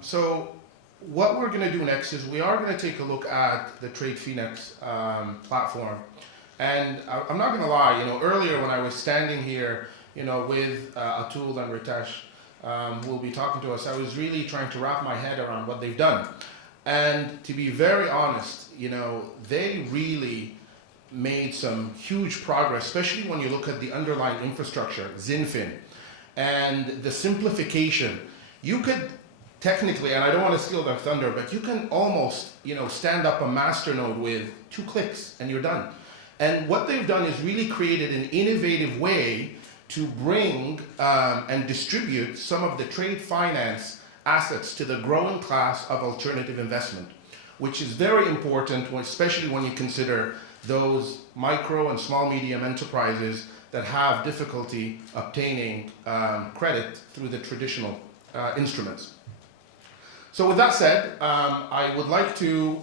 So what we're going to do next is we are going to take a look at the TradeFinex platform. And I'm not going to lie, earlier when I was standing here, with Atul and Ritesh, who will be talking to us, I was really trying to wrap my head around what they've done. And to be very honest, they really made some huge progress, especially when you look at the underlying infrastructure, XinFin, and the simplification. You could technically, and I don't want to steal their thunder, but you can almost, stand up a masternode with 2 clicks and you're done. And what they've done is really created an innovative way to bring and distribute some of the trade finance assets to the growing class of alternative investment, which is very important, especially when you consider those micro and small medium enterprises that have difficulty obtaining credit through the traditional instruments. So with that said, I would like to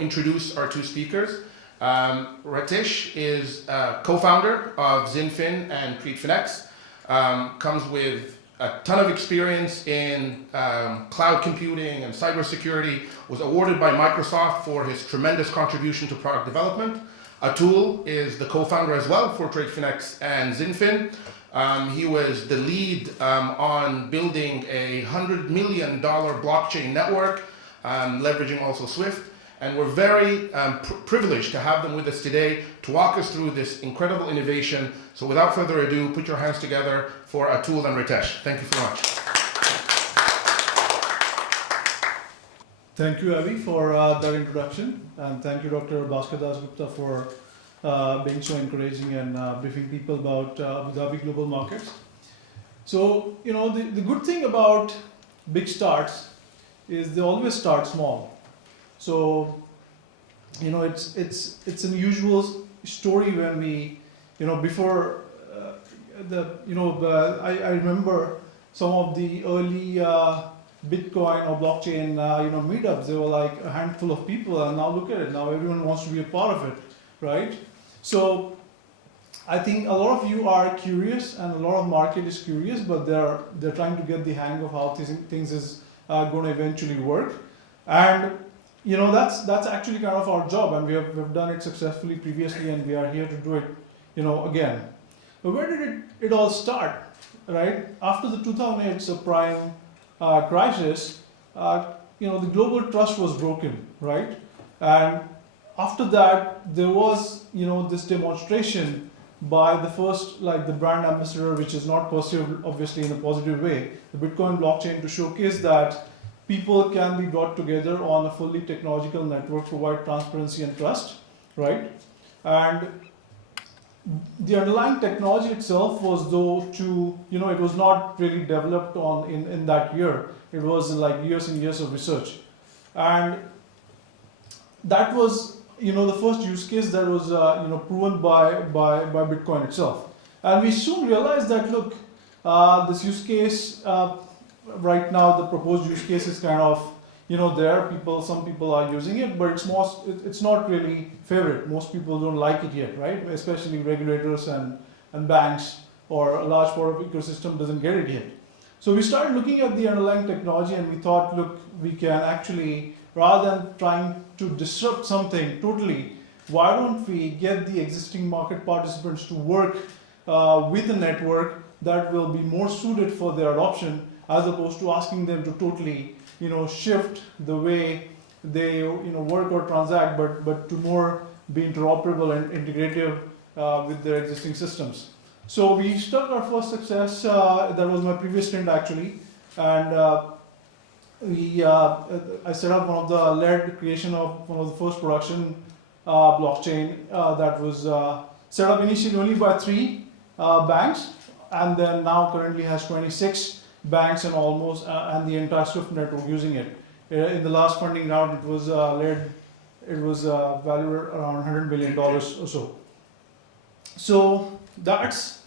introduce our 2 speakers. Ritesh is co-founder of XinFin and TradeFinex, comes with a ton of experience in cloud computing and cybersecurity, was awarded by Microsoft for his tremendous contribution to product development. Atul is the co-founder as well for TradeFinex and XinFin. He was the lead on building a $100 million blockchain network, leveraging also Swift. And we're very privileged to have them with us today to walk us through this incredible innovation. So without further ado, put your hands together for Atul and Ritesh. Thank you so much. Thank you, Avi, for that introduction. And thank you, Dr. Bhaskar Das Gupta, for being so encouraging and briefing people about Abu Dhabi global markets. So, the good thing about big starts is they always start small. So, it's an usual story when we, before I remember some of the early Bitcoin or blockchain, meetups. There were like a handful of people, and now look at it. Now everyone wants to be a part of it, right? So, I think a lot of you are curious, and a lot of market is curious, but they're trying to get the hang of how things is going to eventually work, and that's actually kind of our job, and we've done it successfully previously, and we are here to do it, again. But where did it all start, right? After the 2008 subprime crisis, the global trust was broken, right? And after that, there was, this demonstration by the first, the brand ambassador, which is not perceived obviously in a positive way, the Bitcoin blockchain, to showcase that people can be brought together on a fully technological network, provide transparency and trust, right? And the underlying technology itself was it was not really developed in that year. It was like years and years of research. And that was, the first use case that was, proven by Bitcoin itself. And we soon realized that, look, this use case, right now, the proposed use case is kind of, some people are using it, but it's not really favorite. Most people don't like it yet, right? Especially regulators and banks, or a large part of the ecosystem doesn't get it yet. So we started looking at the underlying technology, and we thought, look, we can actually, rather than trying to disrupt something totally, why don't we get the existing market participants to work with a network that will be more suited for their adoption, as opposed to asking them to totally, shift the way they, work or transact, but to more be interoperable and integrative with their existing systems. So we struck our first success. That was my previous stint actually, and I set up led creation of one of the first production blockchain that was set up initially only by 3 banks, and then now currently has 26 banks and almost and the entire Swift network using it. In the last funding round, it was valued around $100 million or so. So that's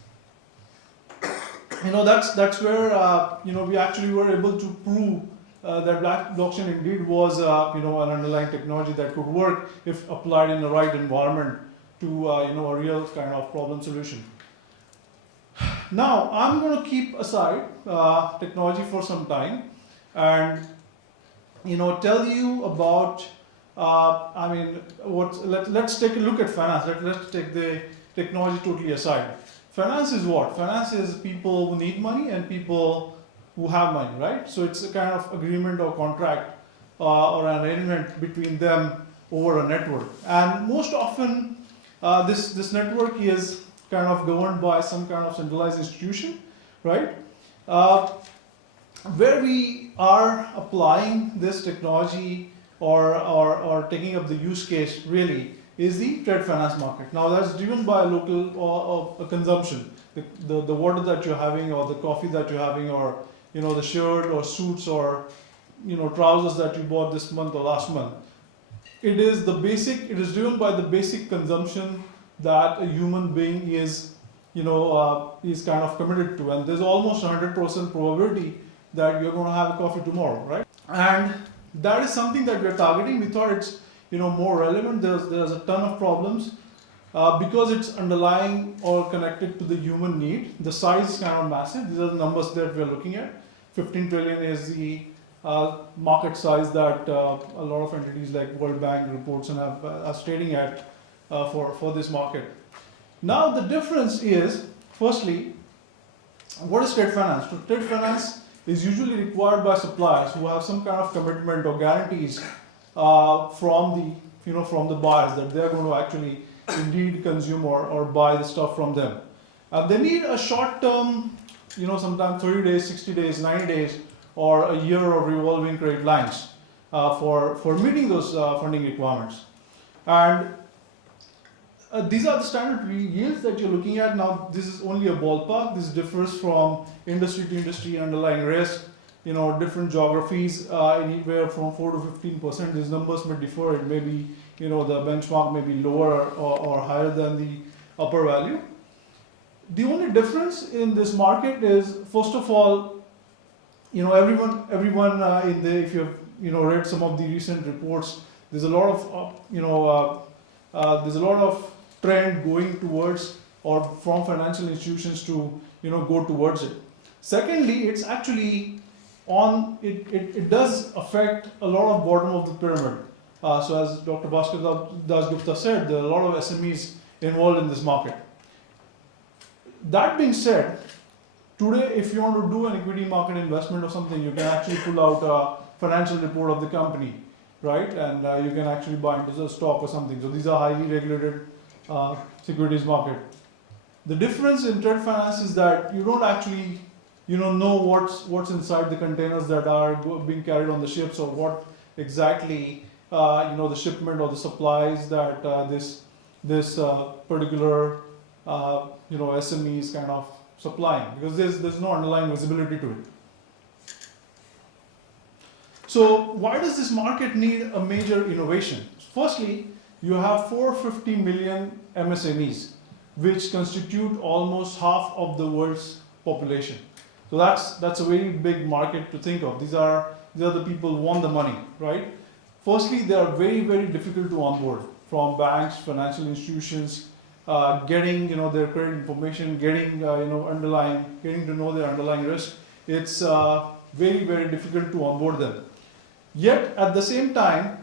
where we actually were able to prove that blockchain indeed was an underlying technology that could work if applied in the right environment to a real kind of problem solution. Now I'm going to keep aside technology for some time and tell you about. Let's take a look at finance. Let's take the technology totally aside. Finance is what? Finance is people who need money and people who have money, right? So it's a kind of agreement or contract or an arrangement between them over a network. And most often, this network is kind of governed by some kind of centralized institution, right? Where we are applying this technology or taking up the use case really is the trade finance market. Now that's driven by local or consumption. The water that you're having, or the coffee that you're having, or the shirt or suits or trousers that you bought this month or last month. It is driven by the basic consumption that a human being is is kind of committed to, and there's almost 100% probability that you're going to have a coffee tomorrow, right? And that is something that we're targeting. We thought it's more relevant. There's a ton of problems because it's underlying or connected to the human need. The size is kind of massive. These are the numbers that we're looking at. 15 trillion is the market size that a lot of entities like World Bank reports and are stating at for this market. Now the difference is, firstly, what is trade finance? So trade finance is usually required by suppliers who have some kind of commitment or guarantees from the buyers that they are going to actually indeed consume or buy the stuff from them. They need a short-term, sometimes 30 days, 60 days, 90 days, or a year of revolving credit lines for meeting those funding requirements. And these are the standard yields that you're looking at. Now, this is only a ballpark. This differs from industry to industry, underlying risk, different geographies, anywhere from 4 to 15%. These numbers may differ. It may be, the benchmark may be lower or higher than the upper value. The only difference in this market is, first of all, everyone if you've read some of the recent reports, there's a lot of trend going towards or from financial institutions to go towards it. Secondly, it's actually it does affect a lot of bottom of the pyramid. So as Dr. Bhaskar Dasgupta said, there are a lot of SMEs involved in this market. That being said, today if you want to do an equity market investment or something, you can actually pull out a financial report of the company, right? And you can actually buy into the stock or something. So these are highly regulated securities market. The difference in trade finance is that you don't actually know what's inside the containers that are being carried on the ships, or what exactly the shipment or the supplies that this particular SME is kind of supplying, because there's no underlying visibility to it. So why does this market need a major innovation? Firstly, you have 450 million MSMEs, which constitute almost half of the world's population. So that's a very big market to think of. These are the people who want the money, right? Firstly, they are very, very difficult to onboard from banks, financial institutions, getting their credit information, getting to know their underlying risk. It's very, very difficult to onboard them. Yet at the same time,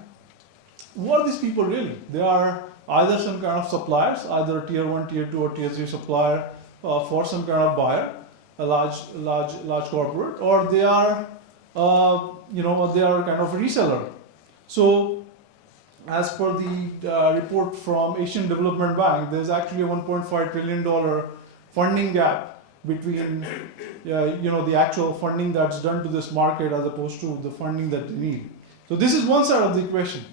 what are these people really? They are either some kind of suppliers, either a tier 1, tier 2, or tier 3 supplier for some kind of buyer, a large corporate, or they are they are kind of a reseller. So as per the report from Asian Development Bank, there's actually a $1.5 trillion funding gap between the actual funding that's done to this market as opposed to the funding that they need. So this is one side of the equation.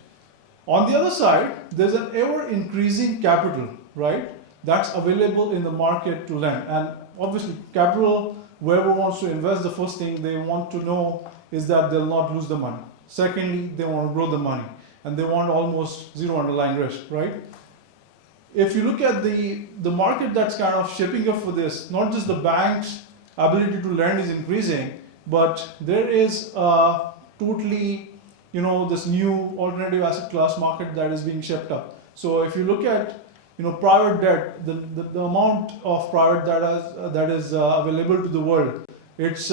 On the other side, there's an ever increasing capital, right, that's available in the market to lend. And obviously capital, whoever wants to invest, the first thing they want to know is that they'll not lose the money. Secondly, they want to grow the money, and they want almost zero underlying risk, right? If you look at the market that's kind of shaping up for this, not just the bank's ability to lend is increasing, but there is totally this new alternative asset class market that is being shaped up. So if you look at private debt, the amount of private debt that is available to the world, it's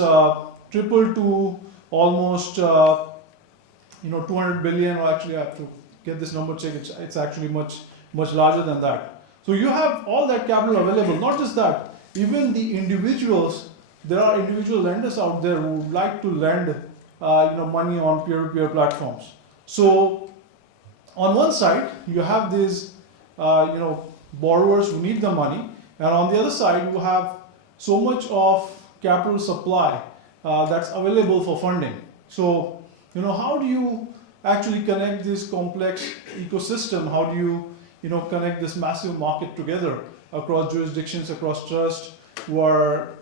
tripled to almost 200 billion, or actually I have to get this number checked, it's actually much larger than that. So you have all that capital available. Not just that, even the individuals, there are individual lenders out there who would like to lend money on peer-to-peer platforms. So on one side you have these borrowers who need the money, and on the other side you have so much of capital supply that's available for funding. So how do you actually connect this complex ecosystem? How do you connect this massive market together across jurisdictions, across trust, who are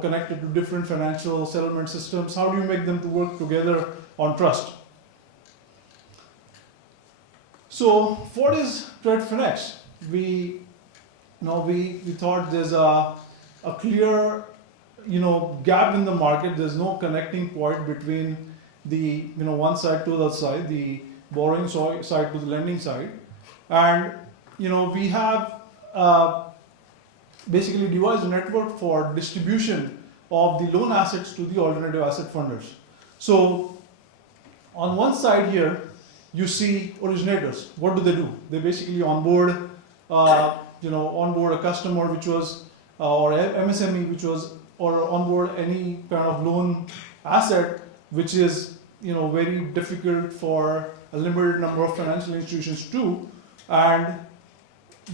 connected to different financial settlement systems? How do you make them to work together on trust? So what is TradeFinex? We thought there's a clear gap in the market. There's no connecting point between the one side to the other side, the borrowing side to the lending side, and we have basically devised a network for distribution of the loan assets to the alternative asset funders. So on one side here you see originators. What do? They basically onboard onboard a customer which was or MSME which was, or onboard any kind of loan asset which is very difficult for a limited number of financial institutions to do, and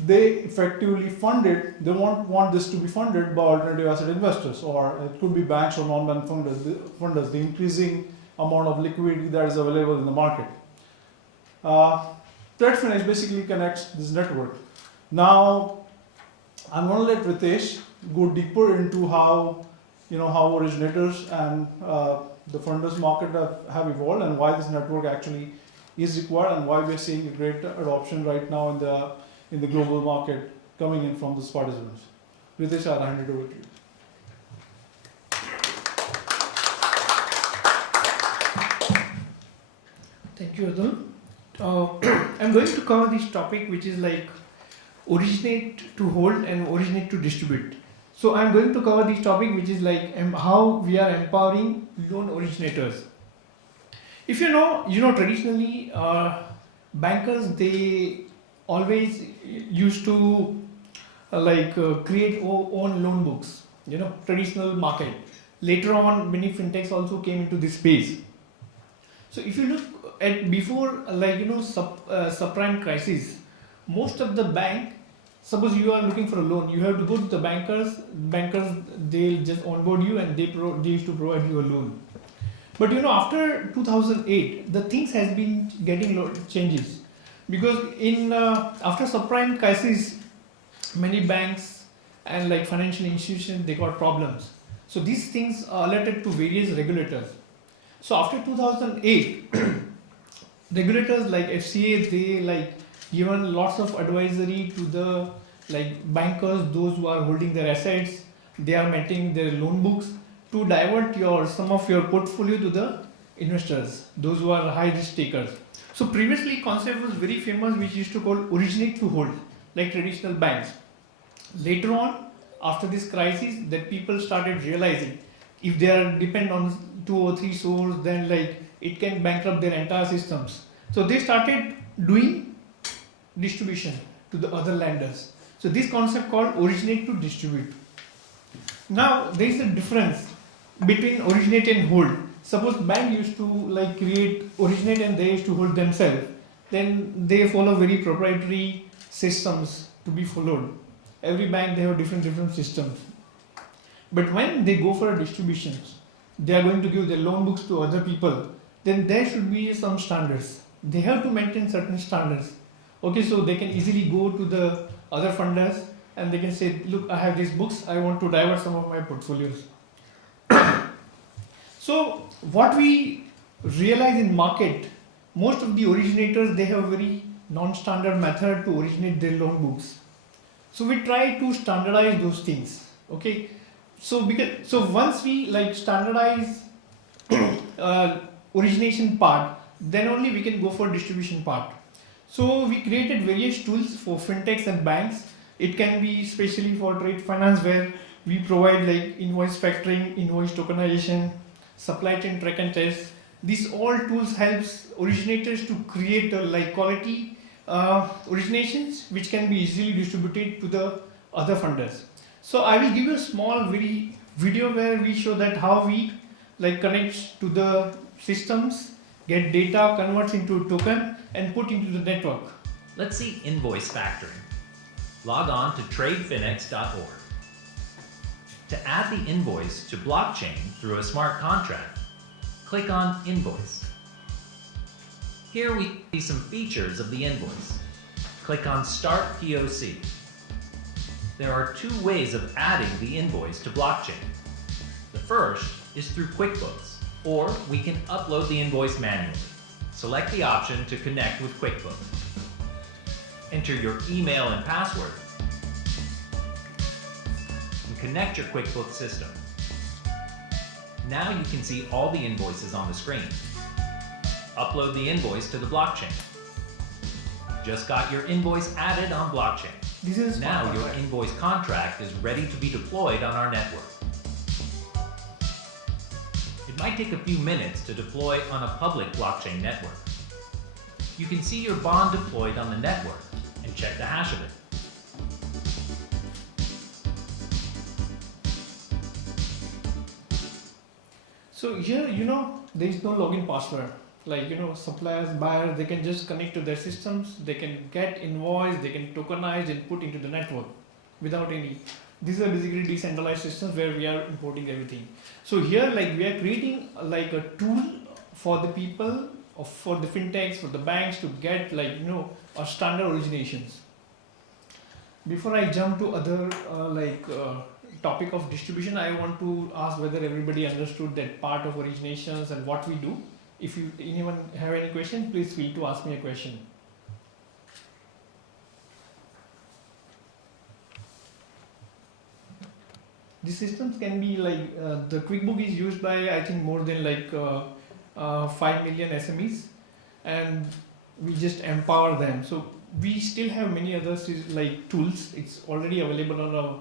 they effectively fund it. They want this to be funded by alternative asset investors, or it could be banks or non-bank funders, the increasing amount of liquidity that is available in the market. TradeFinex basically connects this network. Now I'm going to let Ritesh go deeper into how originators and the funders market have evolved, and why this network actually is required, and why we are seeing a great adoption right now in the global market coming in from these participants. Ritesh, I'll hand it over to you. Thank you, Atul. I'm going to cover this topic, which is like originate to hold and originate to distribute. So I'm going to cover this topic, which is like how we are empowering loan originators. If traditionally bankers, they always used to create own loan books, traditional market. Later on, many fintechs also came into this space. So if you look at before subprime crisis, most of the bank, suppose you are looking for a loan, you have to go to the bankers, they'll just onboard you, and they used to provide you a loan. But after 2008, the things has been getting changes, because after subprime crisis, many banks and financial institutions, they got problems. So these things are alerted to various regulators. So after 2008, regulators like FCA, they given lots of advisory to the bankers, those who are holding their assets, they are maintaining their loan books, to divert some of your portfolio to the investors, those who are high risk takers. So previously concept was very famous, which used to call originate to hold, like traditional banks. Later on, after this crisis, that people started realizing if they are depend on 2 or 3 sources, then it can bankrupt their entire systems. So they started doing distribution to the other lenders. So this concept called originate to distribute. Now there is a difference between originate and hold. Suppose bank used to create originate and they used to hold themselves, then they follow very proprietary systems to be followed. Every bank, they have different systems. But when they go for distributions, they are going to give their loan books to other people, then there should be some standards. They have to maintain certain standards. Okay, so they can easily go to the other funders and they can say, look, I have these books, I want to divert some of my portfolios. So what we realize in market, most of the originators, they have a very non-standard method to originate their loan books. So we try to standardize those things. Okay, so once we standardize origination part, then only we can go for distribution part. So we created various tools for fintechs and banks. It can be especially for trade finance, where we provide invoice factoring, invoice tokenization, supply chain track and trace. These all tools helps originators to create like quality originations which can be easily distributed to the other funders. So I will give you a small very video where we show that how we like connect to the systems, get data, converts into token and put into the network. Let's see invoice factoring. Log on to TradeFinex.org. To add the invoice to blockchain through a smart contract, click on Invoice. Here we see some features of the invoice. Click on Start POC. There are two ways of adding the invoice to blockchain. The first is through QuickBooks, or we can upload the invoice manually. Select the option to connect with QuickBooks. Enter your email and password, and connect your QuickBooks system. Now you can see all the invoices on the screen. Upload the invoice to the blockchain. Just got your invoice added on blockchain. This is Now your invoice contract is ready to be deployed on our network. It might take a few minutes to deploy on a public blockchain network. You can see your bond deployed on the network and check the hash of it. So here, there is no login password. Like, suppliers, buyers, they can just connect to their systems, they can get invoice, they can tokenize and put into the network without any. These are basically decentralized systems where we are importing everything. So here, like, we are creating like a tool for the people, or for the fintechs, for the banks to get like, a standard originations. Before I jump to other topic of distribution, I want to ask whether everybody understood that part of originations and what we do. If anyone have any question, please feel to ask me a question. These systems can be like, the QuickBook is used by I think more than like 5 million SMEs, and we just empower them. So we still have many other like tools. It's already available on our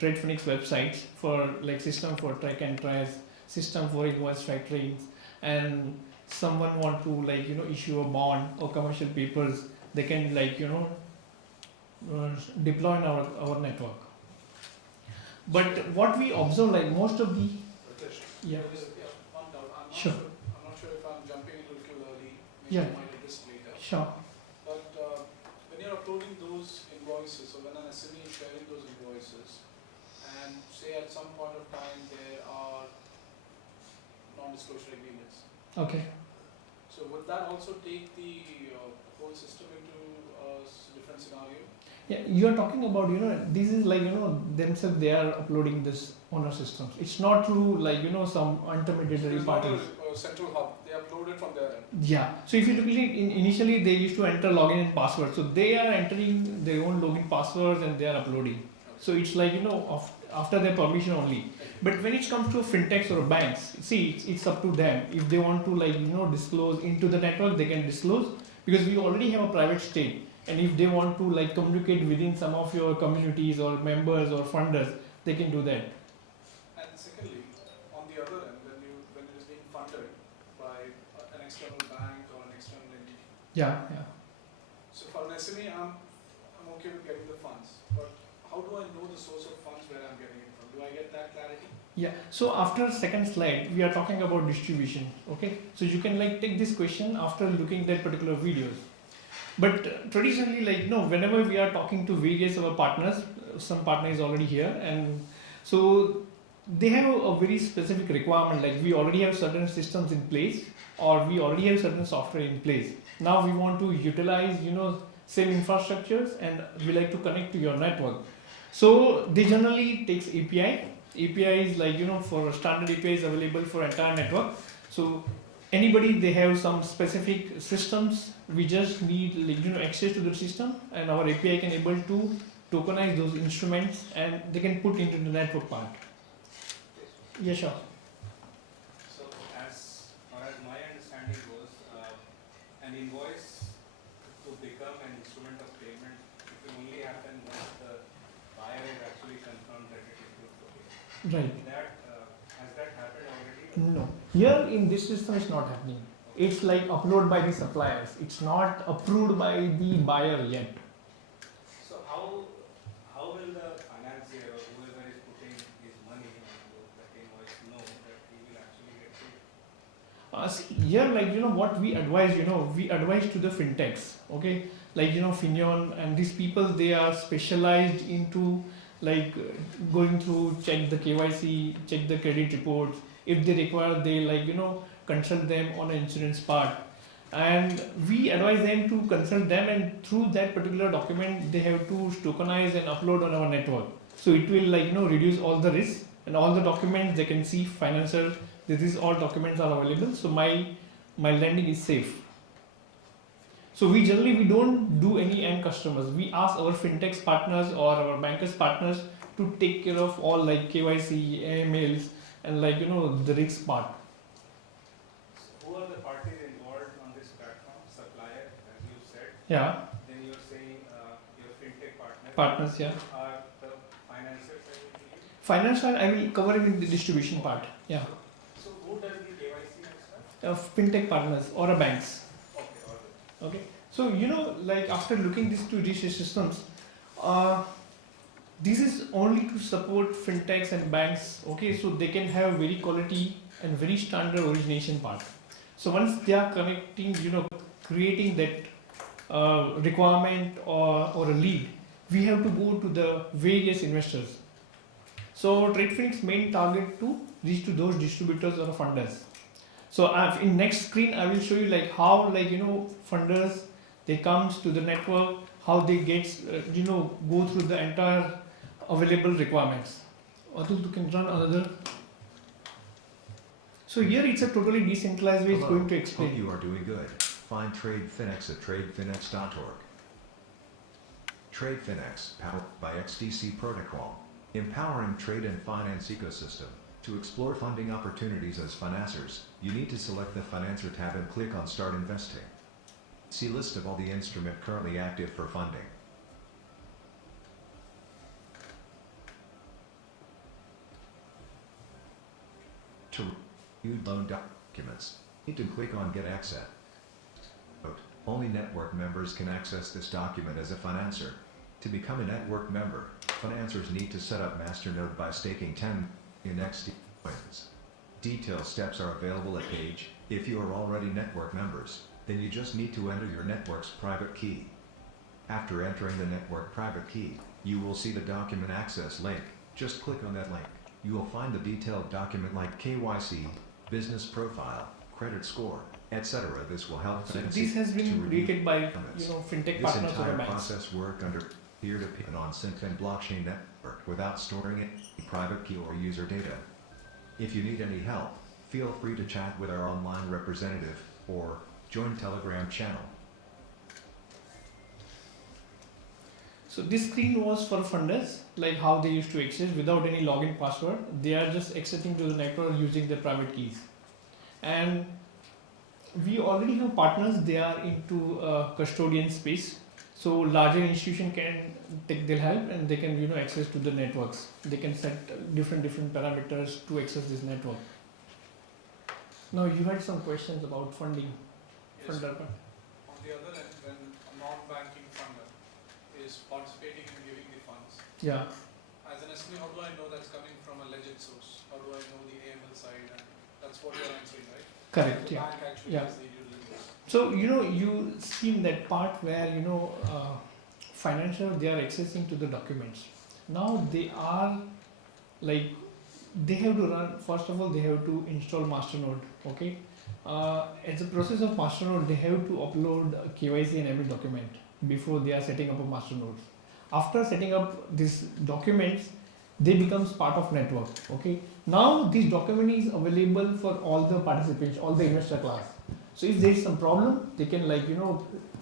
TradeFinex websites for like system for track and trace, system for invoice factoring, and someone want to like issue a bond or commercial papers, they can like deploy in our network. But what we observe, like most of the Ritesh, yeah there is one doubt. Sure. I'm not sure if I'm jumping a little too early. Maybe Yeah. you might address later. sure But when you're uploading those invoices, or when an SME is sharing those invoices, and say at some point of time there are non-disclosure agreements, okay. so would that also take the whole system into a different scenario? Yeah, you are talking about, this is like, themselves, they are uploading this on our systems. It's not through like, some intermediary There's not parties. a central hub. They upload it from their end. Yeah. So if you look at it, initially they used to enter login and password. So they are entering their own login passwords and they are uploading. So it's like, after their permission only. But when it comes to fintechs or banks, see, it's up to them. If they want to like, disclose into the network, they can disclose, because we already have a private state. And if they want to like communicate within some of your communities or members or funders, they can do that. And secondly, on the other end, when it is being funded by an external bank or an external entity. Yeah. So for an SME, I'm okay with getting the funds, but how do I know the source of funds where I'm getting it from? Do I get that clarity? Yeah. So after second slide, we are talking about distribution. Okay. So you can like take this question after looking at particular videos. But traditionally, like whenever we are talking to various of our partners, some partner is already here, and so they have a very specific requirement. Like we already have certain systems in place, or we already have certain software in place. Now we want to utilize same infrastructures, and we like to connect to your network. So they generally takes API. API is like for standard API is available for entire network. So anybody, they have some specific systems, we just need like, access to the system, and our API can able to tokenize those instruments and they can put into the network part. Yeah, sure. So as far as my understanding goes, an invoice to become an instrument of payment, it will only happen once the buyer is actually confirmed that it is good for payment. Right. Has that happened already? No. Here in this system, it's not happening. It's like upload by the suppliers. It's not approved by the buyer yet. So how will the financier or whoever is putting his money on the invoice know that he will actually get paid? See, here, like, what we advise, we advise to the fintechs, okay? Like, Finion and these people, they are specialized into like going through, check the KYC, check the credit reports. If they require, they like, consult them on an insurance part. And we advise them to consult them, and through that particular document, they have to tokenize and upload on our network. So it will like, reduce all the risks, and all the documents they can see financial, these all documents are available. So my lending is safe. So we generally don't do any end customers. We ask our fintechs partners or our bankers partners to take care of all like KYC, AMLs, and like the risk part. So who are the parties involved on this platform? Supplier, as you said. Yeah, Then you're saying your fintech partners. Yeah, are the financiers, I believe. finance side I will cover it in the distribution part. Yeah, So who does the KYC and stuff? fintech partners or a banks. Okay, all right. Okay, so like after looking these systems, this is only to support fintechs and banks. Okay, so they can have very quality and very standard origination part. So once they are connecting, creating that requirement or a lead, we have to go to the various investors. So TradeFinex main target to reach to those distributors or funders. So in next screen I will show you like how funders they comes to the network, how they get go through the entire available requirements. Atul, you can run another. So here it's a totally decentralized way. It's Hello. going to Hope explain. you are doing good. Find TradeFinex at tradefinex.org. TradeFinex, powered by XDC Protocol, empowering trade and finance ecosystem. To explore funding opportunities as financiers, you need to select the Financer tab and click on Start Investing. See list of all the instrument currently active for funding. To review loan documents, need to click on Get Access. Note, only network members can access this document as a financer. To become a network member, financiers need to set up masternode by staking 10 in XD coins. Detailed steps are available at page. If you are already network members, then you just need to enter your network's private key. After entering the network private key, you will see the document access link. Just click on that link. You will find the detailed document like KYC, business profile, credit score, etc. This will help So financiers this has to been review created by documents. fintech This partners or entire banks. process work under peer-to-peer and on XinFin blockchain network without storing any private key or user data. If you need any help, feel free to chat with our online representative or join Telegram channel. So this screen was for funders, like how they used to access without any login password. They are just accessing to the network using their private keys. And we already have partners, they are into custodian space. So larger institution can take their help and they can access to the networks. They can set different parameters to access this network. Now you had some questions about funding. Yes. Funder part. On the other end, when a non-banking funder is participating in giving the funds, Yeah. as an SME, how do I know that's coming from a legit source? How do I know the AML side? And that's what you're answering, right? Correct. The Yeah. bank actually Yeah. has the due diligence. So you seen that part where financial they are accessing to the documents. Now they are like they have to run. First of all, they have to install masternode. Okay. As a process of masternode, they have to upload a KYC and ML document before they are setting up a masternode. After setting up these documents, they becomes part of network. Okay. Now this document is available for all the participants, all the investor class. So if there is some problem, they can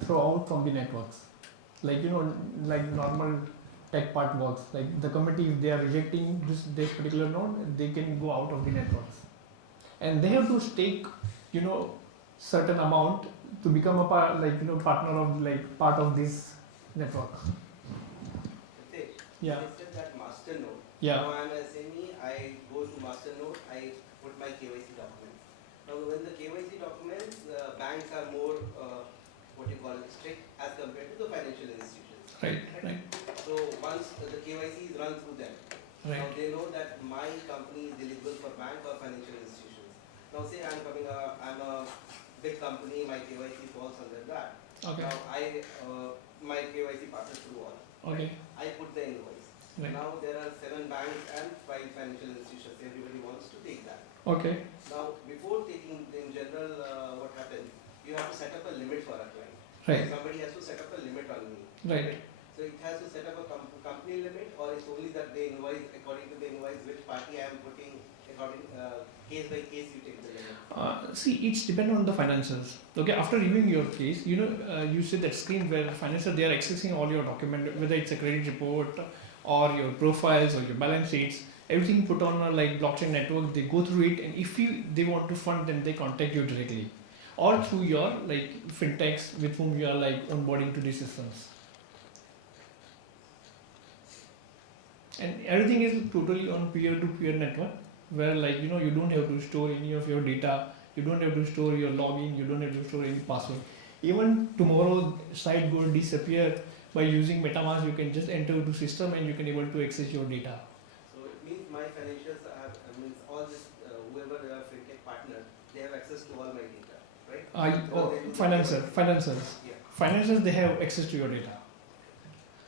throw out from the networks, like normal tech part works. Like the committee, if they are rejecting this particular node, they can go out of the networks, and they have to stake certain amount to become a partner of part of this network. Ritesh, Yeah. you said that masternode. Yeah. Now I am a SME, I go to masternode, I put my KYC documents. Right. Now they know that my company is eligible for bank or financial institutions. Now say I'm a big company, my KYC falls under that. Okay. Now my KYC passes through all. Okay. I put the invoice. Right. Now there are 7 banks and 5 financial institutions. Everybody wants to take that. Okay. Now before taking, in general, what happens? You have to set up a limit for a client. Right. Somebody has to set up a limit on me. Right. So it has to set up a company limit, or it's only that they invoice according to the invoice which party I am putting according case by case you take the limit. See, it's depend on the financials. Okay, after reviewing your case, you said that screen where financial they are accessing all your document, whether it's a credit report or your profiles or your balance sheets, everything put on a like blockchain network. They go through it, and if they want to fund, then they contact you directly, or through your like fintechs with whom you are like onboarding to these systems. And everything is totally on peer-to-peer network, where like you don't have to store any of your data, you don't have to store your login, you don't have to store any password. Even tomorrow site go disappear, by using MetaMask you can just enter to system and you can able to access your data. So it means my financials have, means all this, whoever they are fintech partner, they have access to all my data, right? Financials they have access to your data.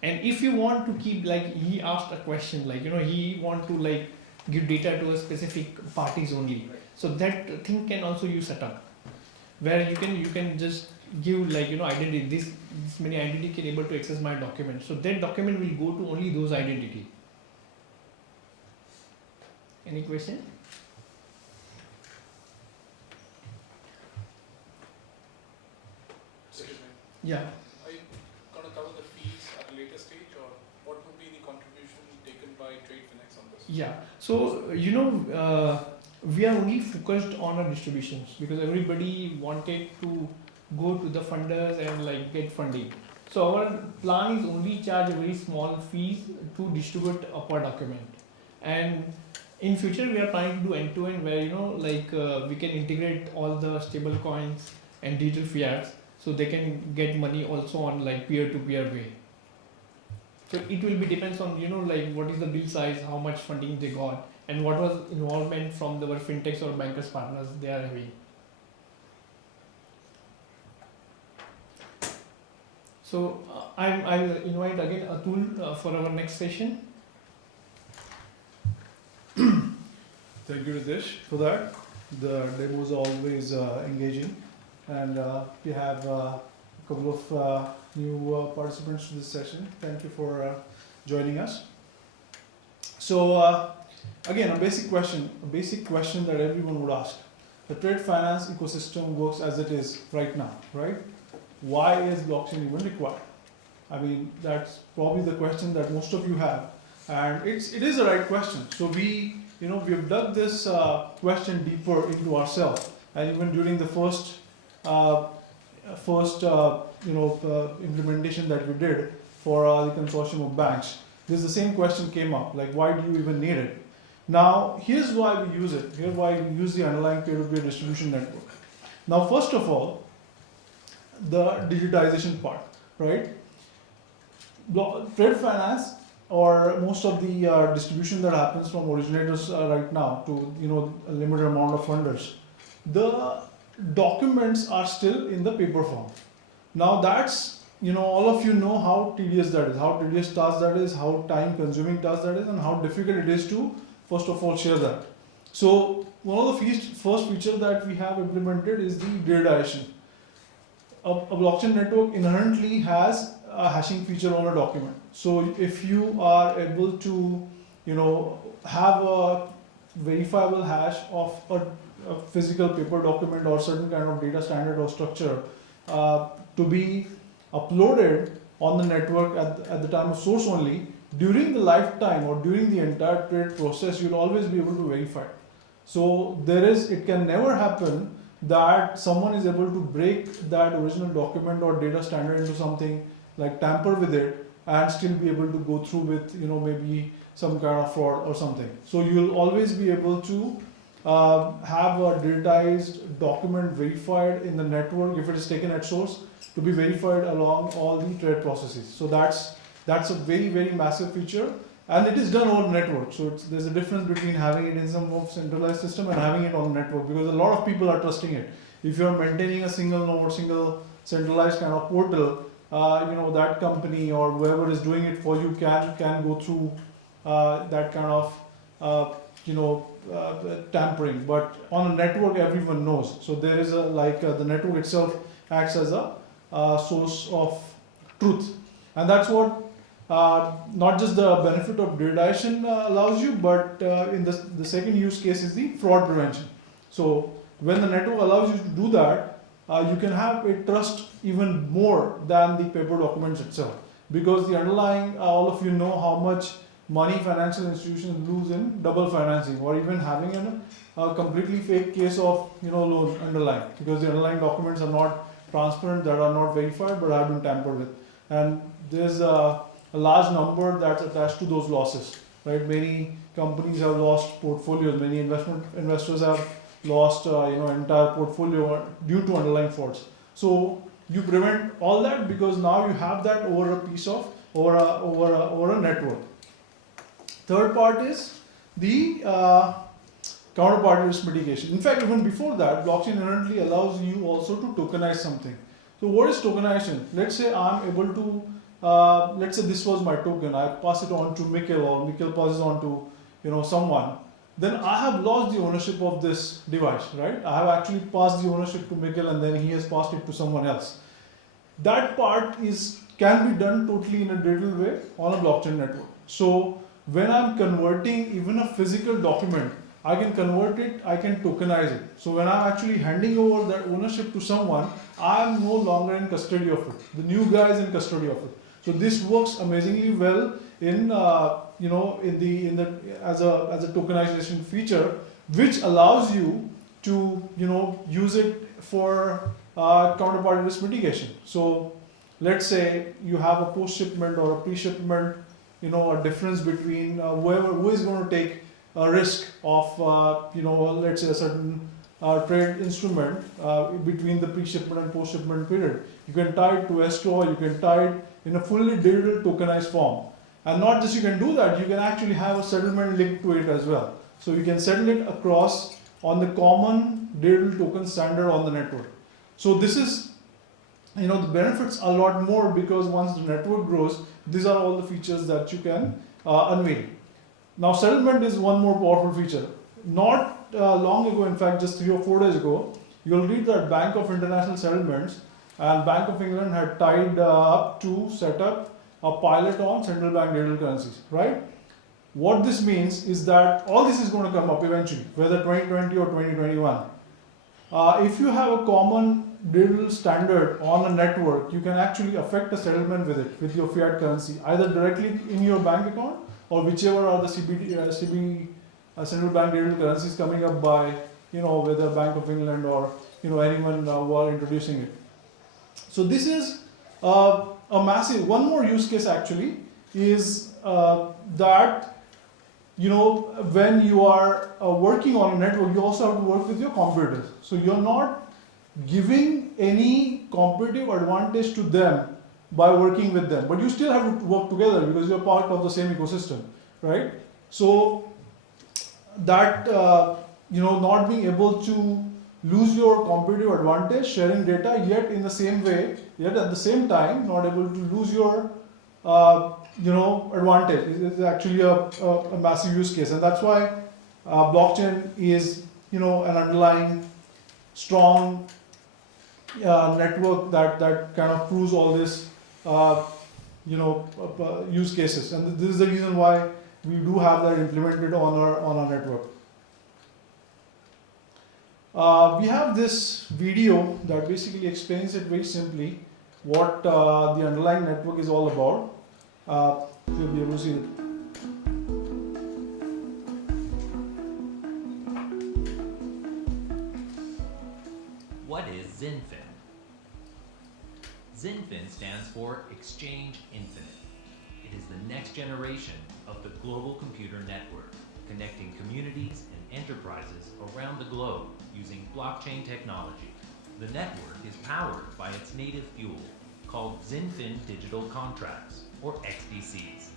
And if you want to keep, like he asked a question, like he want to like give data to a specific parties only. Right. So that thing can also you set up, where you can just give like identity. This many identity can able to access my document. So that document will go to only those identity. Any question? Yeah. Are you going to cover the fees at a later stage, or what would be the contribution taken by TradeFinex on this? Yeah. So we are only focused on our distributions because everybody wanted to go to the funders and like get funding. So our plan is only charge a very small fees to distribute a per document. And in future we are trying to do end-to-end where we can integrate all the stable coins and digital fiats, so they can get money also on like peer-to-peer way. So it will be depends on like what is the bill size, how much funding they got, and what was involvement from our fintechs or bankers partners they are having. So I'll invite again Atul for our next session. Thank you, Ritesh, for that. The demo is always engaging, and we have a couple of new participants to this session. Thank you for joining us. So again, a basic question that everyone would ask. The trade finance ecosystem works as it is right now, right? Why is blockchain even required? I mean, that's probably the question that most of you have, and it is the right question. So we have dug this question deeper into ourselves, and even during the first implementation that we did for the consortium of banks, the same question came up, like why do you even need it? Now here's why we use it. Here's why we use the underlying peer-to-peer distribution network. Now first of all, the digitization part, right? Trade finance, or most of the distribution that happens from originators right now to a limited amount of funders, the documents are still in the paper form. Now that's all of you know how tedious that is, how tedious task that is, how time consuming task that is, and how difficult it is to first of all share that. So one of the first features that we have implemented is the digitization. A blockchain network inherently has a hashing feature on a document. So if you are able to have a verifiable hash of a physical paper document or certain kind of data standard or structure to be uploaded on the network at the time of source only, during the lifetime or during the entire trade process, you'll always be able to verify. So it can never happen that someone is able to break that original document or data standard into something, like tamper with it, and still be able to go through with maybe some kind of fraud or something. So you'll always be able to have a digitized document verified in the network if it is taken at source, to be verified along all the trade processes. So that's a very, very massive feature and it is done over network. So there's a difference between having it in some centralized system and having it on network, because a lot of people are trusting it. If you're maintaining a single node, single centralized kind of portal, that company or whoever is doing it for you can go through that kind of tampering. But on a network, everyone knows. So there is the network itself acts as a source of truth, and that's what not just the benefit of degradation allows you, but in the second use case is the fraud prevention. So when the network allows you to do that, you can have a trust even more than the paper documents itself, because the underlying, all of you know how much money financial institutions lose in double financing, or even having a completely fake case of loan underlying, because the underlying documents are not transparent, that are not verified, but have been tampered with. And there's a large number that's attached to those losses, right? Many companies have lost portfolios, many investors have lost entire portfolio due to underlying frauds. So you prevent all that, because now you have that over a piece of over a network. Third part is the counterparty risk mitigation. In fact, even before that, blockchain inherently allows you also to tokenize something. So what is tokenization? Let's say I'm able to, let's say this was my token, I pass it on to Mikkel, or Mikkel passes on to someone. Then I have lost the ownership of this device, right? I have actually passed the ownership to Mikkel, and then he has passed it to someone else. That part can be done totally in a digital way on a blockchain network. So when I'm converting even a physical document, I can convert it, I can tokenize it. So when I'm actually handing over that ownership to someone, I'm no longer in custody of it. The new guy is in custody of it. So this works amazingly well in as a tokenization feature, which allows you to use it for counterparty risk mitigation. So let's say you have a post shipment or a pre shipment, a difference between who is going to take a risk of let's say a certain trade instrument between the pre shipment and post shipment period. You can tie it to escrow, you can tie it in a fully digital tokenized form. And not just you can do that, you can actually have a settlement linked to it as well. So you can settle it across on the common digital token standard on the network. So this is, the benefits a lot more, because once the network grows, these are all the features that you can unveil. Now settlement is one more powerful feature. Not long ago, in fact just 3 or 4 days ago, you'll read that Bank of International Settlements and Bank of England had tied up to set up a pilot on central bank digital currencies, right? What this means is that all this is going to come up eventually, whether 2020 or 2021. If you have a common digital standard on a network, you can actually affect a settlement with it, with your fiat currency, either directly in your bank account, or whichever are the CB central bank digital currencies coming up by, whether Bank of England or anyone who are introducing it. So this is a massive, one more use case actually is that when you are working on a network, you also have to work with your competitors. So you're not giving any competitive advantage to them by working with them, but you still have to work together because you're part of the same ecosystem, right? So that not being able to lose your competitive advantage, sharing data, yet in the same way, yet at the same time not able to lose your advantage is actually a massive use case, and that's why blockchain is an underlying strong network that kind of proves all this use cases, and this is the reason why we do have that implemented on our network. We have this video that basically explains it very simply what the underlying network is all about. You'll be able to see it. What is XinFin? XinFin stands for Exchange Infinite. It is the next generation of the global computer network, connecting communities and enterprises around the globe using blockchain technology. The network is powered by its native fuel, called XinFin Digital Contracts, or XDCs.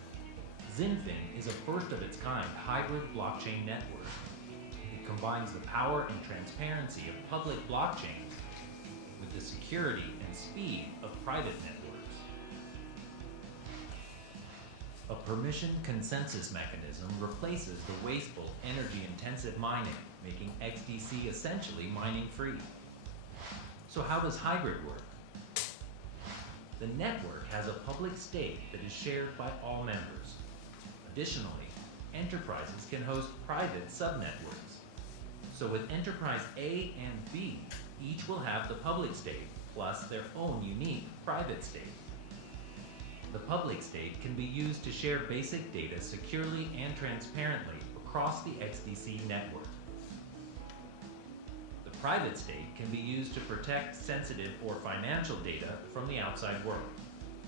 XinFin is a first of its kind hybrid blockchain network. It combines the power and transparency of public blockchains with the security and speed of private networks. A permission consensus mechanism replaces the wasteful, energy-intensive mining, making XDC essentially mining-free. So how does hybrid work? The network has a public stake that is shared by all members. Additionally, enterprises can host private subnetworks. So with Enterprise A and B, each will have the public stake plus their own unique private stake. The public stake can be used to share basic data securely and transparently across the XDC network. The private stake can be used to protect sensitive or financial data from the outside world.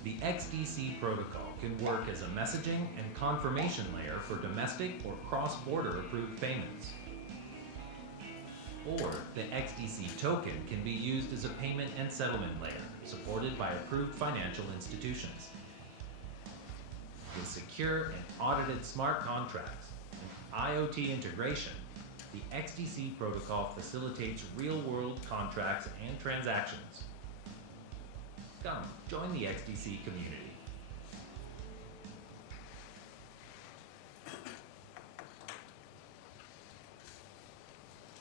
The XDC protocol can work as a messaging and confirmation layer for domestic or cross-border approved payments. Or the XDC token can be used as a payment and settlement layer, supported by approved financial institutions. With secure and audited smart contracts and IoT integration, the XDC protocol facilitates real-world contracts and transactions. Come, join the XDC community.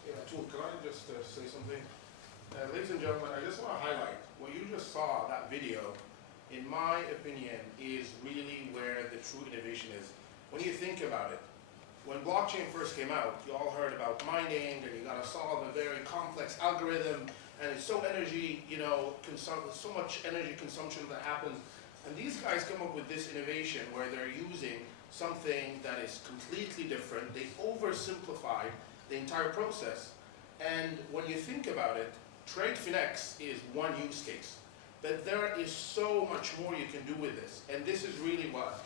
Yeah, Atul, can I just say something? Ladies and gentlemen, I just want to highlight what you just saw, that video, in my opinion, is really where the true innovation is. When you think about it, when blockchain first came out, you all heard about mining, and you got to solve a very complex algorithm, and it's so energy, so much energy consumption that happens. And these guys come up with this innovation where they're using something that is completely different. They oversimplified the entire process. And when you think about it, TradeFinex is one use case. But there is so much more you can do with this. And this is really what,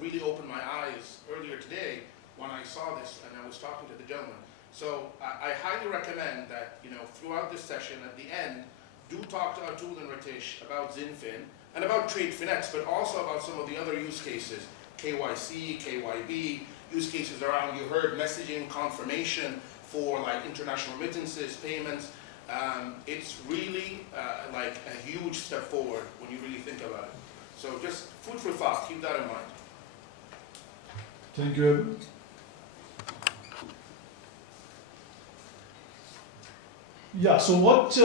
really opened my eyes earlier today when I saw this and I was talking to the gentleman. So I highly recommend that, throughout this session, at the end, do talk to Atul and Ritesh about XinFin and about TradeFinex, but also about some of the other use cases, KYC, KYB, use cases around, you heard messaging, confirmation for like international remittances, payments. It's really like a huge step forward when you really think about it. So just food for thought, keep that in mind. Thank you. Yeah, so what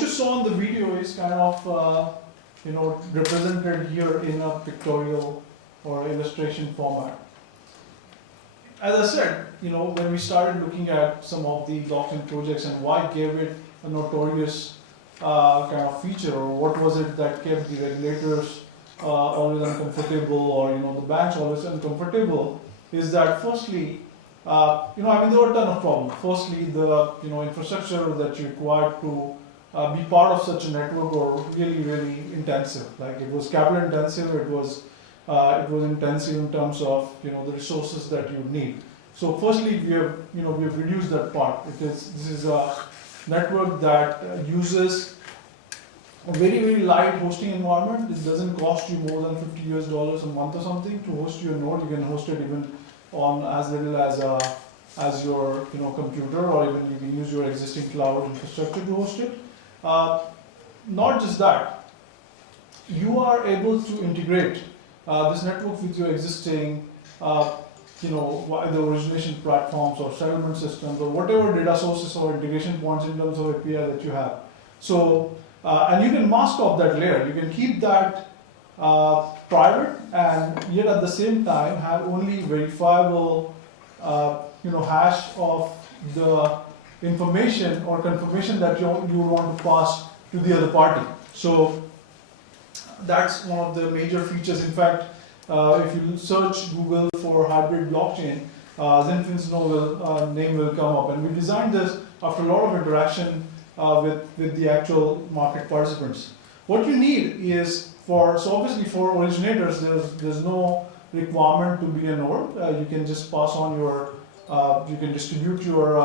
you saw in the video is kind of represented here in a pictorial or illustration format. As I said, when we started looking at some of the blockchain projects and why gave it a notorious kind of feature, or what was it that kept the regulators always uncomfortable, or the banks always uncomfortable, is that firstly, there were a ton of problems. Firstly, the infrastructure that you required to be part of such a network were really, really intensive. Like it was capital intensive. It was intensive in terms of the resources that you need. So firstly, we have reduced that part. This is a network that uses a very, very light hosting environment. It doesn't cost you more than $50 a month or something to host your node. You can host it even on as little as your computer, or even you can use your existing cloud infrastructure to host it. Not just that, you are able to integrate this network with your existing either origination platforms or settlement systems or whatever data sources or integration points in terms of API that you have. So and you can mask off that layer. You can keep that private, and yet at the same time have only verifiable hash of the information or confirmation that you want to pass to the other party. So that's one of the major features. In fact, if you search Google for hybrid blockchain, XinFin's name will come up. And we designed this after a lot of interaction with the actual market participants. What you need is obviously for originators, there's no requirement to be a node. You can just pass on you can distribute your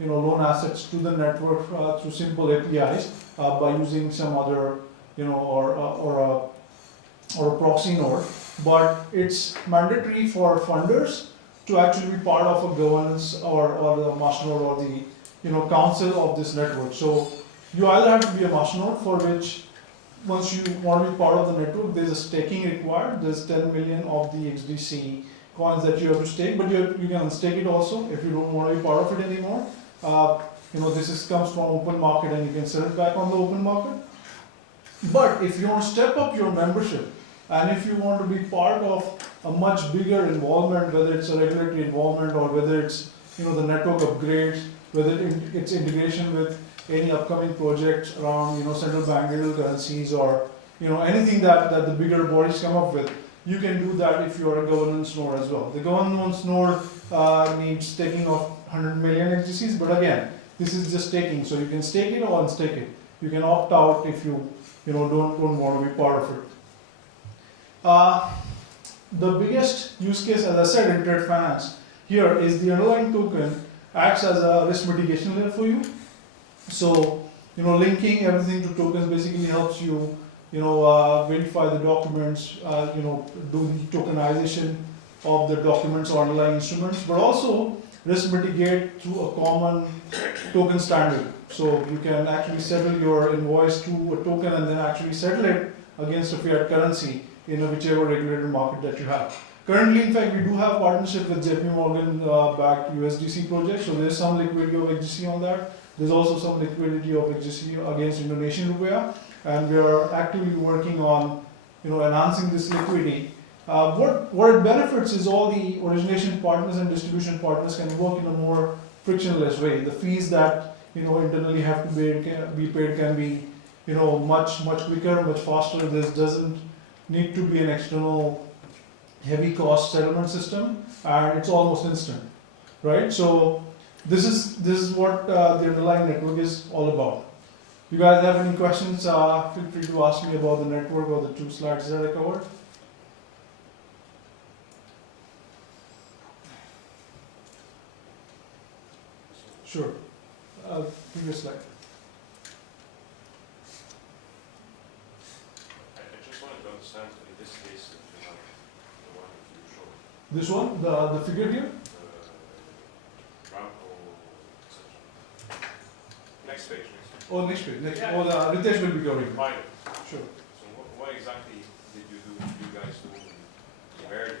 loan assets to the network through simple APIs by using some other or a proxy node. but it's mandatory for funders to actually be part of a governance or the masternode or the council of this network. So you either have to be a masternode, for which once you want to be part of the network, there's a staking required. There's 10 million of the XDC coins that you have to stake, but you can unstake it also if you don't want to be part of it anymore. Comes from open market and you can sell it back on the open market. But if you want to step up your membership and if you want to be part of a much bigger involvement, whether it's a regulatory involvement or whether it's the network upgrades, whether it's integration with any upcoming projects around central bank digital currencies or anything that the bigger bodies come up with, you can do that if you are a governance node as well. The governance node needs staking of 100 million XDCs, but again, this is just staking, so you can stake it or unstake it. You can opt out if you don't want to be part of it. The biggest use case, as I said, in TradeFinex here is the underlying token acts as a risk mitigation layer for you. So linking everything to tokens basically helps you verify the documents, do the tokenization of the documents or underlying instruments, but also risk mitigate through a common token standard. So you can actually settle your invoice to a token and then actually settle it against a fiat currency in whichever regulated market that you have. Currently, in fact, we do have partnership with JP Morgan backed USDC project, so there's some liquidity of XDC on that. There's also some liquidity of XDC against Indonesian rupiah, and we are actively working on enhancing this liquidity. What it benefits is all the origination partners and distribution partners can work in a more frictionless way. The fees that internally have to be paid can be much quicker, much faster. This doesn't need to be an external heavy cost settlement system, and it's almost instant, right? So this is what the underlying network is all about. You guys have any questions? Feel free to ask me about the network or the 2 slides that I covered. Sure. Previous slide. I just wanted to understand in this case that you have the one that you showed. This one, the figure here? Ramco, etc. Next page. Oh, next page. Ritesh will be covering. Pilot. Sure. So what exactly did you do? You guys do? Where did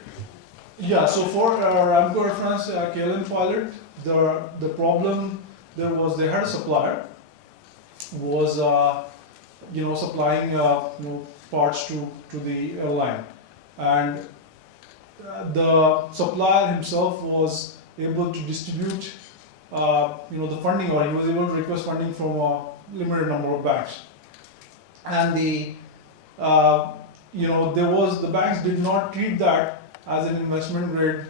you? Yeah. So for Ramco Air France KLM pilot, the problem there was they had a supplier was supplying parts to the airline, and the supplier himself was able to distribute the funding, or he was able to request funding from a limited number of banks, and the the banks did not treat that as an investment grade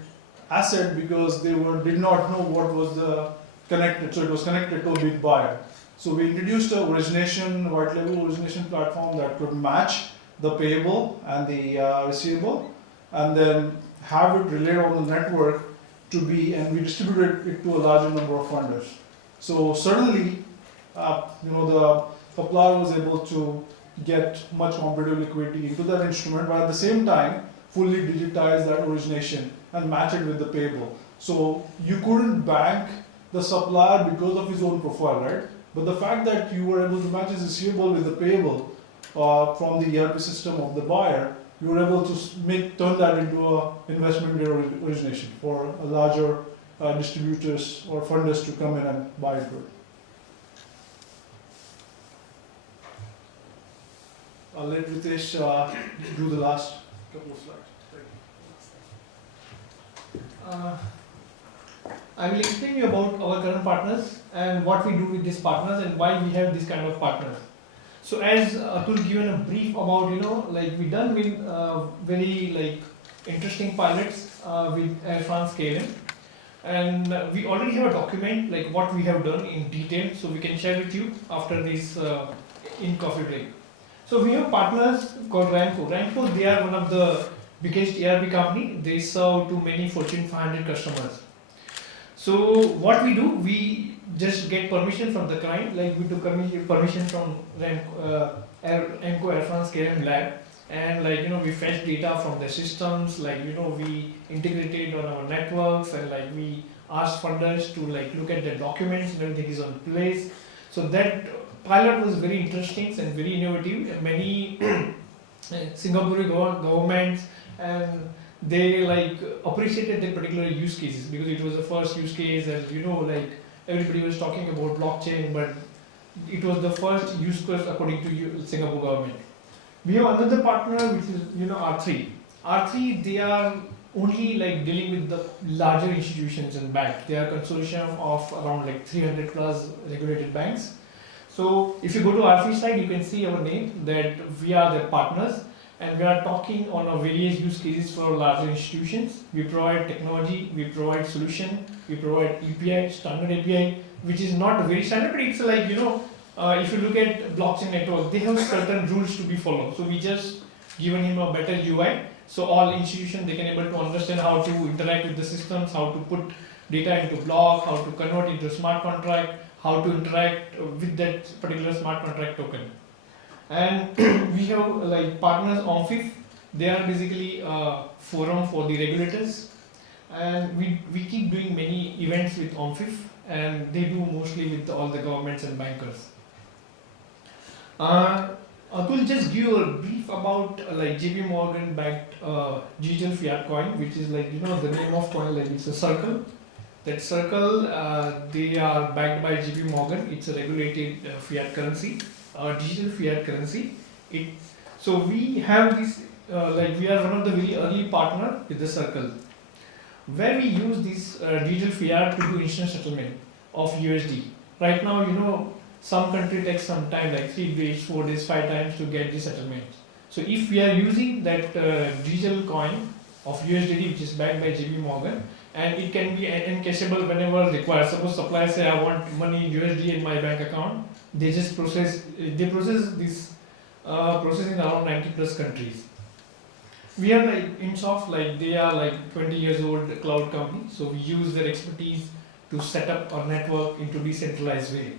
asset because they did not know what was the connected, so it was connected to a big buyer. So we introduced a origination, white label origination platform that could match the payable and the receivable, and then have it relayed on the network to be, and we distributed it to a larger number of funders. So certainly, the supplier was able to get much competitive liquidity into that instrument, but at the same time, fully digitize that origination and match it with the payable. So you couldn't bank the supplier because of his own profile, right? But the fact that you were able to match his receivable with the payable from the ERP system of the buyer, you were able to turn that into an investment grade origination for a larger distributors or funders to come in and buy it. I'll let Ritesh do the last couple of slides. I will explain you about our current partners and what we do with these partners and why we have this kind of partners. So as Atul given a brief about, we done with very interesting pilots with Air France KLM, and we already have a document like what we have done in detail, so we can share with you after this in coffee break. So we have partners called Ramco. Ramco, they are one of the biggest ERP company. They serve to many Fortune 500 customers. So what we do, we just get permission from the client, like we took permission from Ramco Air France KLM lab, and like we fetch data from the systems, like we integrated on our networks, and like we asked funders to like look at the documents and everything is on place. So that pilot was very interesting and very innovative, and many Singaporean governments and they like appreciated that particular use cases because it was the first use case, and like everybody was talking about blockchain, but it was the first use case according to Singapore government. We have another partner which is R3. R3, they are only like dealing with the larger institutions and banks. They are a consortium of around like 300 plus regulated banks. So if you go to R3 side, you can see our name that we are the partners, and we are talking on our various use cases for larger institutions. We provide technology, we provide solution, we provide API, standard API, which is not very standard, but it's like if you look at blockchain network, they have certain rules to be followed. So we just given him a better UI, so all institutions they can able to understand how to interact with the systems, how to put data into block, how to convert into smart contract, how to interact with that particular smart contract token. And we have like partners OMFIF. They are basically a forum for the regulators, and we keep doing many events with OMFIF, and they do mostly with all the governments and bankers. Atul, just give a brief about like JP Morgan backed digital fiat coin, which is like the name of coin, like it's a circle. That circle, they are backed by JP Morgan. It's a regulated fiat currency, digital fiat currency. So we have this, like we are one of the very early partner with the circle, where we use this digital fiat to do instant settlement of USD. Right now, some country takes some time, like 3 days, 4 days, 5 times to get the settlement. So if we are using that digital coin of USDT, which is backed by JP Morgan, and it can be encashable whenever required. Suppose supplier say I want money in USD in my bank account, they just process this process in around 90 plus countries. We are like InSoft, like they are like 20 years old cloud company, so we use their expertise to set up our network into decentralized way.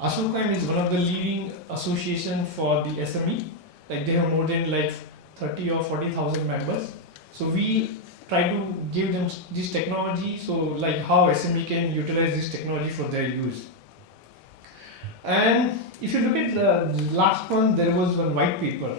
ASOCOIN is one of the leading association for the SME, like they have more than like 30 or 40,000 members. So we try to give them this technology, so like how SME can utilize this technology for their use. And if you look at the last one, there was one white paper,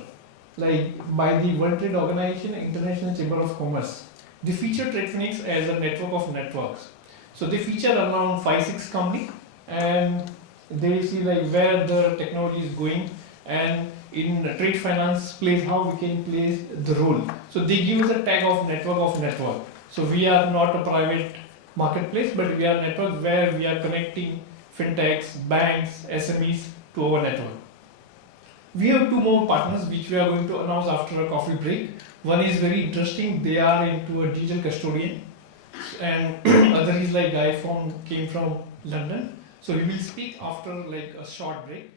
like by the World Trade Organization, International Chamber of Commerce. They feature TradeFinex as a network of networks. So they feature around 5-6 companies, and they see like where the technology is going, and in trade finance place how we can place the role. So they give us a tag of network. So we are not a private marketplace, but we are a network where we are connecting fintechs, banks, SMEs to our network. We have 2 more partners which we are going to announce after a coffee break. One is very interesting, they are into a digital custodian, and other is like guy came from London. So we will speak after like a short break.